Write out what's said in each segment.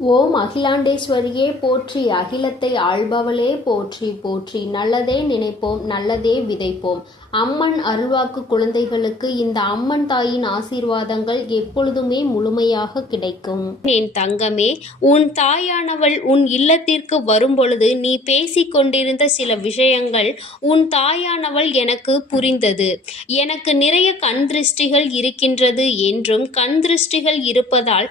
ஓம் அகிலாண்டேஸ்வரியே போற்றி, அகிலத்தை ஆள்பவளே போற்றி போற்றி. நல்லதே நினைப்போம், நல்லதே விதைப்போம். அம்மன் அருள்வாக்கு குழந்தைகளுக்கு இந்த அம்மன் தாயின் ஆசீர்வாதங்கள் எப்பொழுதுமே முழுமையாக கிடைக்கும். என் தங்கமே, உன் தாயானவள் உன் இல்லத்திற்கு வரும்பொழுது நீ பேசிக் கொண்டிருந்த சில விஷயங்கள் உன் தாயானவள் எனக்கு புரிந்தது. எனக்கு நிறைய கண் திருஷ்டிகள் இருக்கின்றது என்றும், கண் திருஷ்டிகள் இருப்பதால்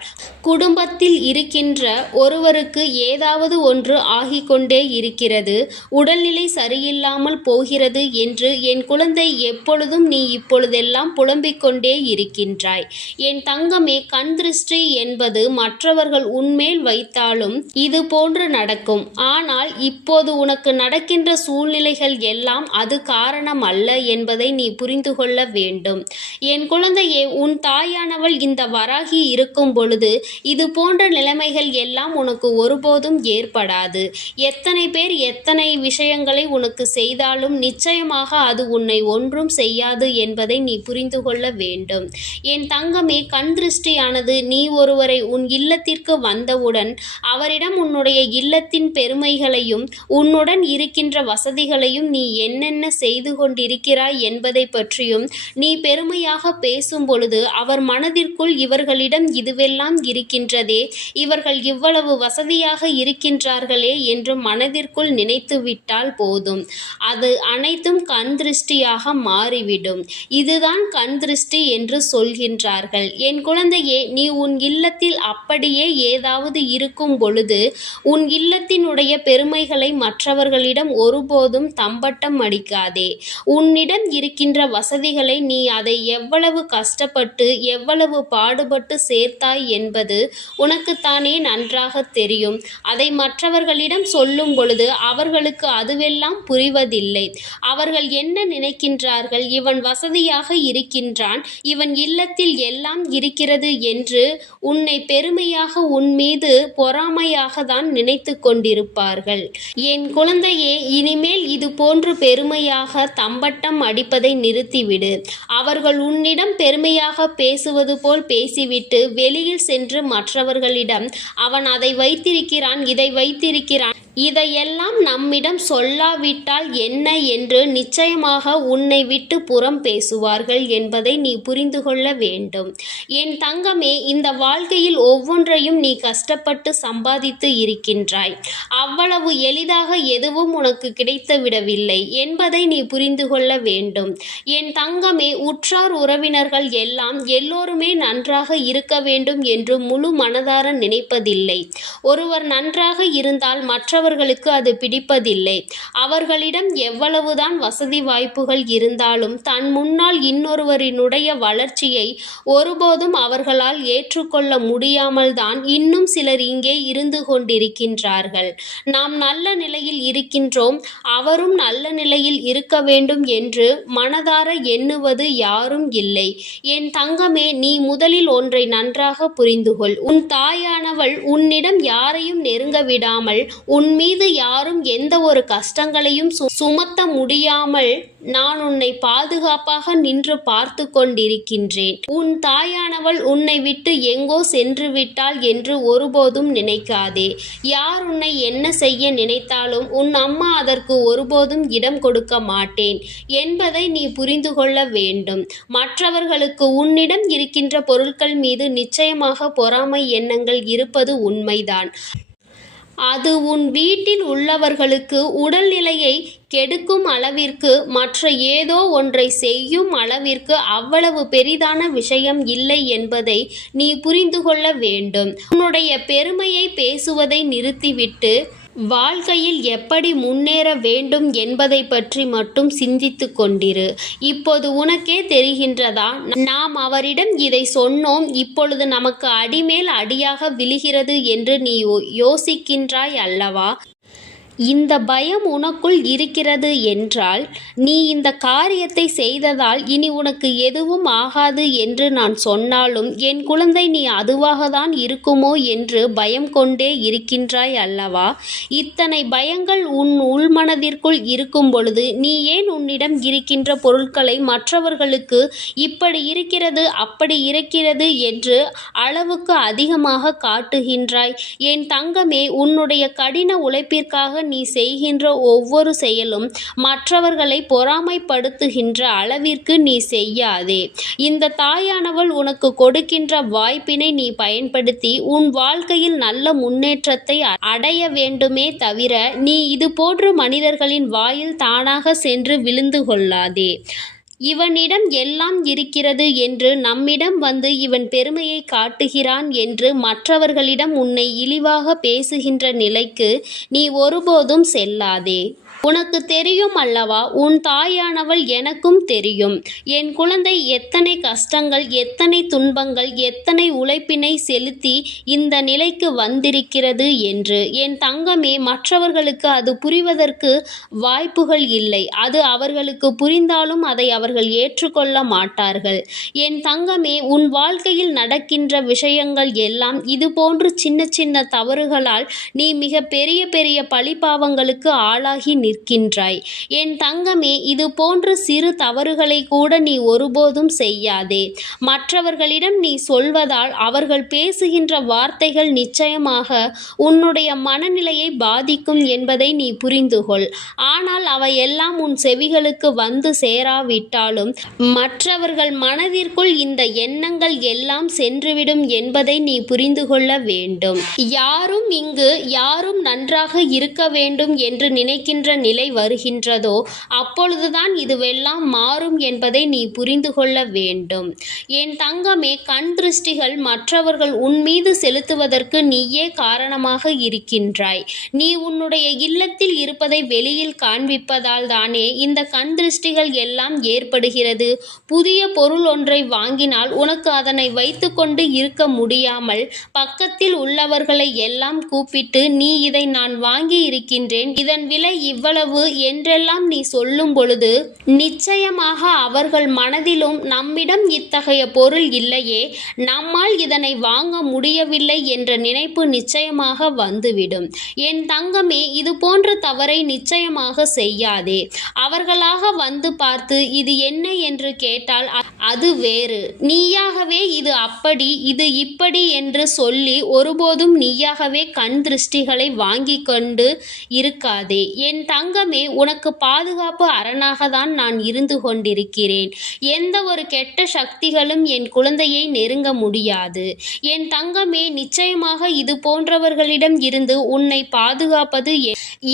குடும்பத்தில் இருக்கின்ற ஒருவருக்கு ஏதாவது ஒன்று ஆகிக்கொண்டே இருக்கிறது, உடல்நிலை சரியில்லாமல் போகிறது என்று என் குழந்தை எப்பொழுதும் நீ இப்பொழுதெல்லாம் புலம்பிக் கொண்டே இருக்கின்றாய். என் தங்கமே, கண் திருஷ்டி என்பது மற்றவர்கள் உன்மேல் வைத்தாலும் இது போன்று நடக்கும். ஆனால் இப்போது உனக்கு நடக்கின்ற சூழ்நிலைகள் எல்லாம் அது காரணம் அல்ல என்பதை நீ புரிந்து கொள்ள வேண்டும். என் குழந்தையே, உன் தாயானவள் இந்த வராகி இருக்கும் பொழுது இது போன்ற நிலைமைகள் எல்லாம் உனக்கு ஒருபோதும் ஏற்படாது. எத்தனை பேர் எத்தனை விஷயங்களை உனக்கு செய்தாலும் நிச்சயமாக அது உன்னை ஒன்றும் செய்யாது என்பதை நீ புரிந்து கொள்ள வேண்டும். என் தங்கமே, கண் திருஷ்டியானது நீ ஒருவரை உன் இல்லத்திற்கு வந்தவுடன் அவரிடம் உன்னுடைய இல்லத்தின் பெருமைகளையும் உன்னுடன் இருக்கின்ற வசதிகளையும் நீ என்னென்ன செய்து கொண்டிருக்கிறாய் என்பதை பற்றியும் நீ பெருமையாக பேசும் பொழுது அவர் மனதிற்குள் இவர்களிடம் இதுவெல்லாம் இருக்கின்றதே, இவர்கள் இவ்வளவு வசதியாக இருக்கின்றார்களே என்று மனதிற்குள் நினைத்துவிட்டால் போதும். அது அனைத்தும் கண் திருஷ்டியாக மாறிவிடும். இதுதான் கண் திருஷ்டி என்று சொல்கின்றார்கள். என் குழந்தையே, நீ உன் இல்லத்தில் அப்படியே ஏதாவது இருக்கும் பொழுது உன் இல்லத்தினுடைய பெருமைகளை மற்றவர்களிடம் ஒருபோதும் தம்பட்டம் அடிக்காதே. உன்னிடம் இருக்கின்ற வசதிகளை நீ அதை எவ்வளவு கஷ்டப்பட்டு எவ்வளவு பாடுபட்டு சேர்த்தாய் என்பது உனக்குத்தானே நன்றாக தெரியும். அதை மற்றவர்களிடம் சொல்லும் பொழுது அவர்களுக்கு அதுவெல்லாம் புரிவதில்லை. அவர்கள் என்ன நினைக்கின்றார்கள், இவன் வசதியாக இருக்கின்றான், இவன் இல்லத்தில் எல்லாம் இருக்கிறது என்று உன்னை பெருமையாக உன் மீது பொறாமையாக தான் நினைத்து கொண்டிருப்பார்கள். என் குழந்தையே, இனிமேல் இது போன்று பெருமையாக தம்பட்டம் அடிப்பதை நிறுத்திவிடு. அவர்கள் உன்னிடம் பெருமையாக பேசுவது போல் பேசிவிட்டு வெளியில் சென்று மற்றவர்களிடம் அவன் அதை வைத்திருக்கிறான், இதை வைத்திருக்கிறான், இதையெல்லாம் நம்மிடம் சொல்லாவிட்டால் என்ன என்று நிச்சயமாக உன்னை விட்டு புறம் பேசுவார்கள் என்பதை நீ புரிந்து கொள்ள வேண்டும். என் தங்கமே, இந்த வாழ்க்கையில் ஒவ்வொன்றையும் நீ கஷ்டப்பட்டு சம்பாதித்து இருக்கின்றாய். அவ்வளவு எளிதாக எதுவும் உனக்கு கிடைத்து விடவில்லை என்பதை நீ புரிந்து கொள்ள வேண்டும். என் தங்கமே, உற்றார் உறவினர்கள் எல்லாம் எல்லோருமே நன்றாக இருக்க வேண்டும் என்று முழு மனதார நினைப்பதில்லை. ஒருவர் நன்றாக இருந்தால் மற்றவர்களுக்கு அது பிடிப்பதில்லை. அவர்களிடம் எவ்வளவுதான் வசதி வாய்ப்புகள் இருந்தாலும் தன் முன்னால் இன்னொருவரினுடைய வளர்ச்சியை ஒருபோதும் அவர்களால் ஏற்றுக்கொள்ள முடியாமல் தான் இன்னும் சிலர் இங்கே இருந்து கொண்டிருக்கின்றார்கள். நாம் நல்ல நிலையில் இருக்கின்றோம், அவரும் நல்ல நிலையில் இருக்க வேண்டும் என்று மனதார எண்ணுவது யாரும் இல்லை. என் தங்கமே, நீ முதலில் ஒன்றை நன்றாக புரிந்துகொள். உன் தாயானவள் உன்னிடம் யாரையும் நெருங்க விடாமல், உன் மீது யாரும் எந்த ஒரு கஷ்டங்களையும் சுமத்த முடியாமல் நான் உன்னை பாதுகாப்பாக நின்று பார்த்து கொண்டிருக்கின்றேன். உன் தாயானவள் உன்னை விட்டு எங்கோ சென்று விட்டாள் என்று ஒருபோதும் நினைக்காதே. யார் உன்னை என்ன செய்ய நினைத்தாலும் உன் அம்மா அதற்கு ஒருபோதும் இடம் கொடுக்க மாட்டேன் என்பதை நீ புரிந்து கொள்ள வேண்டும். மற்றவர்களுக்கு உன்னிடம் இருக்கின்ற பொருட்கள் மீது நிச்சயமாக பொறாமை எண்ணங்கள் இருப்பது உண்மைதான். அது உன் வீட்டில் உள்ளவர்களுக்கு உடல்நிலையை கெடுக்கும் அளவிற்கு, மற்ற ஏதோ ஒன்றை செய்யும் அளவிற்கு அவ்வளவு பெரிதான விஷயம் இல்லை என்பதை நீ புரிந்து கொள்ள வேண்டும். உன்னுடைய பெருமையை பேசுவதை நிறுத்திவிட்டு வாழ்க்கையில் எப்படி முன்னேற வேண்டும் என்பதை பற்றி மட்டும் சிந்தித்து கொண்டிரு. இப்போது உனக்கே தெரிகின்றதா, நாம் அவரிடம் இதை சொன்னோம், இப்பொழுது நமக்கு அடிமேல் அடியாக விழுகிறது என்று நீ யோசிக்கின்றாய் அல்லவா? இந்த பயம் உனக்குள் இருக்கிறது என்றால் நீ இந்த காரியத்தை செய்ததால் இனி உனக்கு எதுவும் ஆகாது என்று நான் சொன்னாலும் என் குழந்தை நீ அதுவாகத்தான் இருக்குமோ என்று பயம் கொண்டே இருக்கின்றாய் அல்லவா? இத்தனை பயங்கள் உன் உள்மனதிற்குள் இருக்கும் பொழுது நீ ஏன் உன்னிடம் இருக்கின்ற பொருட்களை மற்றவர்களுக்கு இப்படி இருக்கிறது அப்படி இருக்கிறது என்று அளவுக்கு அதிகமாக காட்டுகின்றாய்? என் தங்கமே, உன்னுடைய கடின உழைப்பிற்காக நீ செய்கின்ற ஒவ்வொரு செயலும் மற்றவர்களை பொறாமைப்படுத்துகின்ற அளவிற்கு நீ செய்யாதே. இந்த தாயானவள் உனக்கு கொடுக்கின்ற வாய்ப்பினை நீ பயன்படுத்தி உன் வாழ்க்கையில் நல்ல முன்னேற்றத்தை அடைய வேண்டுமே தவிர நீ இது போன்ற மனிதர்களின் வாயில் தானாக சென்று விழுந்து கொள்ளாதே. இவனிடம் எல்லாம் இருக்கிறது என்று நம்மிடம் வந்து இவன் பெருமையை காட்டுகிறான் என்று மற்றவர்களிடம் உன்னை இழிவாக பேசுகின்ற நிலைக்கு நீ ஒருபோதும் செல்லாதே. உனக்கு தெரியும் அல்லவா, உன் தாயானவள் எனக்கும் தெரியும். என் குழந்தை எத்தனை கஷ்டங்கள், எத்தனை துன்பங்கள், எத்தனை உழைப்பினை செலுத்தி இந்த நிலைக்கு வந்திருக்கிறது என்று. என் தங்கமே, மற்றவர்களுக்கு அது புரிவதற்கு வாய்ப்புகள் இல்லை. அது அவர்களுக்கு புரிந்தாலும் அதை அவர்கள் ஏற்றுக்கொள்ள மாட்டார்கள். என் தங்கமே, உன் வாழ்க்கையில் நடக்கின்ற விஷயங்கள் எல்லாம் இது போன்று சின்ன சின்ன தவறுகளால் நீ மிக பெரிய பெரிய பழிபாவங்களுக்கு ஆளாகி நிற்கின்றாய். என் தங்கமே, இது போன்ற சிறு தவறுகளை கூட நீ ஒருபோதும் செய்யாதே. மற்றவர்களிடம் நீ சொல்வதால் அவர்கள் பேசுகின்ற வார்த்தைகள் நிச்சயமாக உன்னுடைய மனநிலையை பாதிக்கும் என்பதை நீ புரிந்துகொள். ஆனால் அவையெல்லாம் உன் செவிகளுக்கு வந்து சேராவிட்டாலும் மற்றவர்கள் மனதிற்குள் இந்த எண்ணங்கள் எல்லாம் சென்றுவிடும் என்பதை நீ புரிந்து கொள்ள வேண்டும். யாரும் நன்றாக இருக்க வேண்டும் என்று நினைக்கின்ற நிலை வருகின்றதோ அப்பொழுதுதான் இதுவெல்லாம் மாறும் என்பதை நீ புரிந்து கொள்ள வேண்டும். என் தங்கமே, கண் திருஷ்டிகள் மற்றவர்கள் உன் மீது செலுத்துவதற்கு நீயே காரணமாக இருக்கின்றாய். நீ உன்னுடைய இல்லத்தில் இருப்பதை வெளியில் காண்பிப்பதால் தானே இந்த கண் திருஷ்டிகள் எல்லாம் ஏற்படுகிறது. புதிய பொருள் ஒன்றை வாங்கினால் உனக்கு அதனை வைத்துக்கொண்டு இருக்க முடியாமல் பக்கத்தில் உள்ளவர்களை எல்லாம் கூப்பிட்டு நீ இதை நான் வாங்கி இருக்கின்றேன், இதன் விலை இவ்வளவு என்றெல்லாம் நீ சொல்லும் பொழுது நிச்சயமாக அவர்கள் மனதிலும் நம்மிடம் இத்தகைய பொருள் இல்லையே, நம்மால் இதனை வாங்க முடியவில்லை என்ற நினைப்பு நிச்சயமாக வந்துவிடும். என் தங்கமே, இது போன்ற தவறை நிச்சயமாக செய்யாதே. அவர்களாக வந்து பார்த்து இது என்ன என்று கேட்டால் அது வேறு. நீயாகவே இது அப்படி இது இப்படி என்று சொல்லி ஒருபோதும் நீயாகவே கண் திருஷ்டிகளை வாங்கி கொண்டு இருக்காதே. என் தங்கமே, உனக்கு பாதுகாப்பு அரணாக தான் நான் இருந்து கொண்டிருக்கிறேன். எந்த ஒரு கெட்ட சக்திகளும் என் குழந்தையை நெருங்க முடியாது. என் தங்கமே, நிச்சயமாக இது போன்றவர்களிடம் இருந்து உன்னை பாதுகாப்பது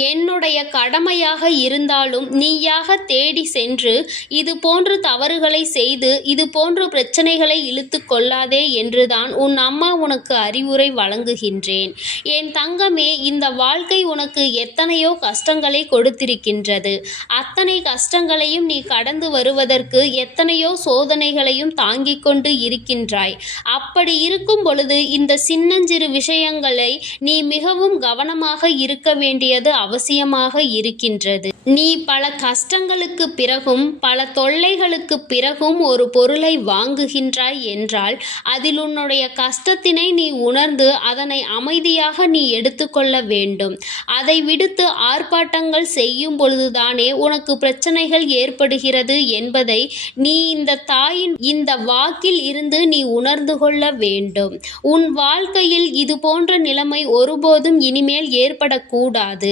என்னுடைய கடமையாக இருந்தாலும் நீயாக தேடி சென்று இது போன்ற தவறுகளை செய்து இது போன்ற பிரச்சனைகளை இழுத்து கொள்ளாதே என்றுதான் உன் அம்மா உனக்கு அறிவுரை வழங்குகின்றேன். என் தங்கமே, இந்த வாழ்க்கை உனக்கு எத்தனையோ கஷ்டங்களை கொடுத்திருக்கின்றது. அத்தனை கஷ்டங்களையும் நீ கடந்து வருவதற்கு எத்தனையோ சோதனைகளையும் தாங்கிக் கொண்டு இருக்கின்றாய். அப்படி இருக்கும் பொழுது இந்த சின்னஞ்சிறு விஷயங்களை நீ மிகவும் கவனமாக இருக்க வேண்டியது அவசியமாக இருக்கின்றது. நீ பல கஷ்டங்களுக்கு பிறகும் பல தொல்லைகளுக்கு பிறகும் ஒரு பொருளை வாங்குகின்றாய் என்றால் அதில் உன்னுடைய கஷ்டத்தினை நீ உணர்ந்து அதனை அமைதியாக நீ எடுத்துக்கொள்ள வேண்டும். அதை விடுத்து ஆர்ப்பாட்டங்கள் செய்யும் பொழுதுதானே உனக்கு பிரச்சனைகள் ஏற்படுகிறது என்பதை நீ இந்த தாயின் இந்த வாக்கில் இருந்து நீ உணர்ந்து கொள்ள வேண்டும். உன் வாழ்க்கையில் இது போன்ற நிலைமை ஒருபோதும் இனிமேல் ஏற்படக்கூடாது.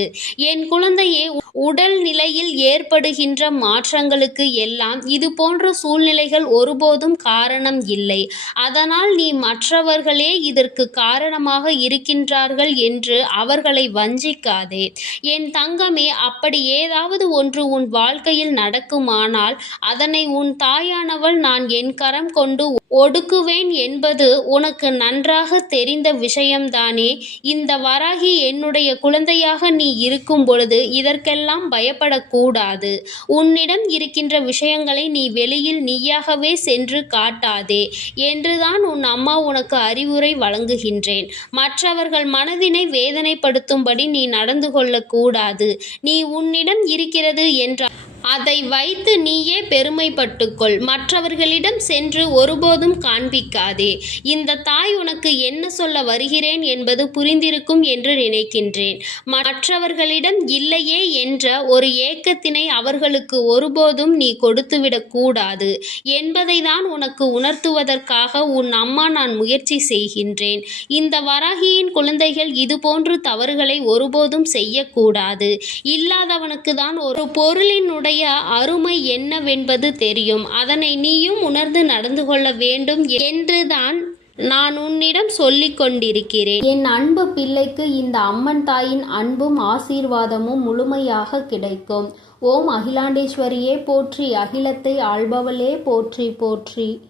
என் குழந்தையே, உடல் நிலையில் ஏற்படுகின்ற மாற்றங்களுக்கு எல்லாம் இது போன்ற சூழ்நிலைகள் ஒருபோதும் காரணம் இல்லை. அதனால் நீ மற்றவர்களே இதற்கு காரணமாக இருக்கின்றார்கள் என்று அவர்களை வஞ்சிக்காதே. என் தங்கமே, அப்படி ஏதாவது ஒன்று உன் வாழ்க்கையில் நடக்குமானால் அதனை உன் தாயானவள் நான் என் கரம் கொண்டு ஒடுக்குவேன் என்பது உனக்கு நன்றாக தெரிந்த விஷயம்தானே. இந்த வராகி என்னுடைய குழந்தையாக நீ இருக்கும் பொழுது இதற்கெல்லாம் பயப்படக்கூடாது. உன்னிடம் இருக்கின்ற விஷயங்களை நீ வெளியில் நீயாகவே சென்று காட்டாதே என்றுதான் உன் அம்மா உனக்கு அறிவுரை வழங்குகின்றேன். மற்றவர்கள் மனதினை வேதனைப்படுத்தும்படி நீ நடந்து கொள்ளக்கூடாது. நீ உன்னிடம் இருக்கிறது என்றால் அதை வைத்து நீயே பெருமைப்பட்டுக்கொள். மற்றவர்களிடம் சென்று ஒருபோதும் காண்பிக்காதே. இந்த தாய் உனக்கு என்ன சொல்ல வருகிறேன் என்பது புரிந்திருக்கும் என்று நினைக்கின்றேன். மற்றவர்களிடம் இல்லையே என்ற ஒரு ஏக்கத்தினை அவர்களுக்கு ஒருபோதும் நீ கொடுத்துவிடக் கூடாது என்பதை தான் உனக்கு உணர்த்துவதற்காக உன் அம்மா நான் முயற்சி செய்கின்றேன். இந்த வராகியின் குழந்தைகள் இதுபோன்று தவறுகளை ஒருபோதும் செய்யக்கூடாது. இல்லாதவனுக்கு தான் ஒரு பொருளினுடைய அருமை என்னவென்பது தெரியும். அதனை நீயும் உணர்ந்து நடந்து கொள்ள வேண்டும் என்றுதான் நான் உன்னிடம் சொல்லிக் கொண்டிருக்கிறேன். என் அன்பு பிள்ளைக்கு இந்த அம்மன் தாயின் அன்பும் ஆசீர்வாதமும் முழுமையாக கிடைக்கும். ஓம் அகிலாண்டேஸ்வரியே போற்றி, அகிலத்தை ஆள்பவளே போற்றி போற்றி.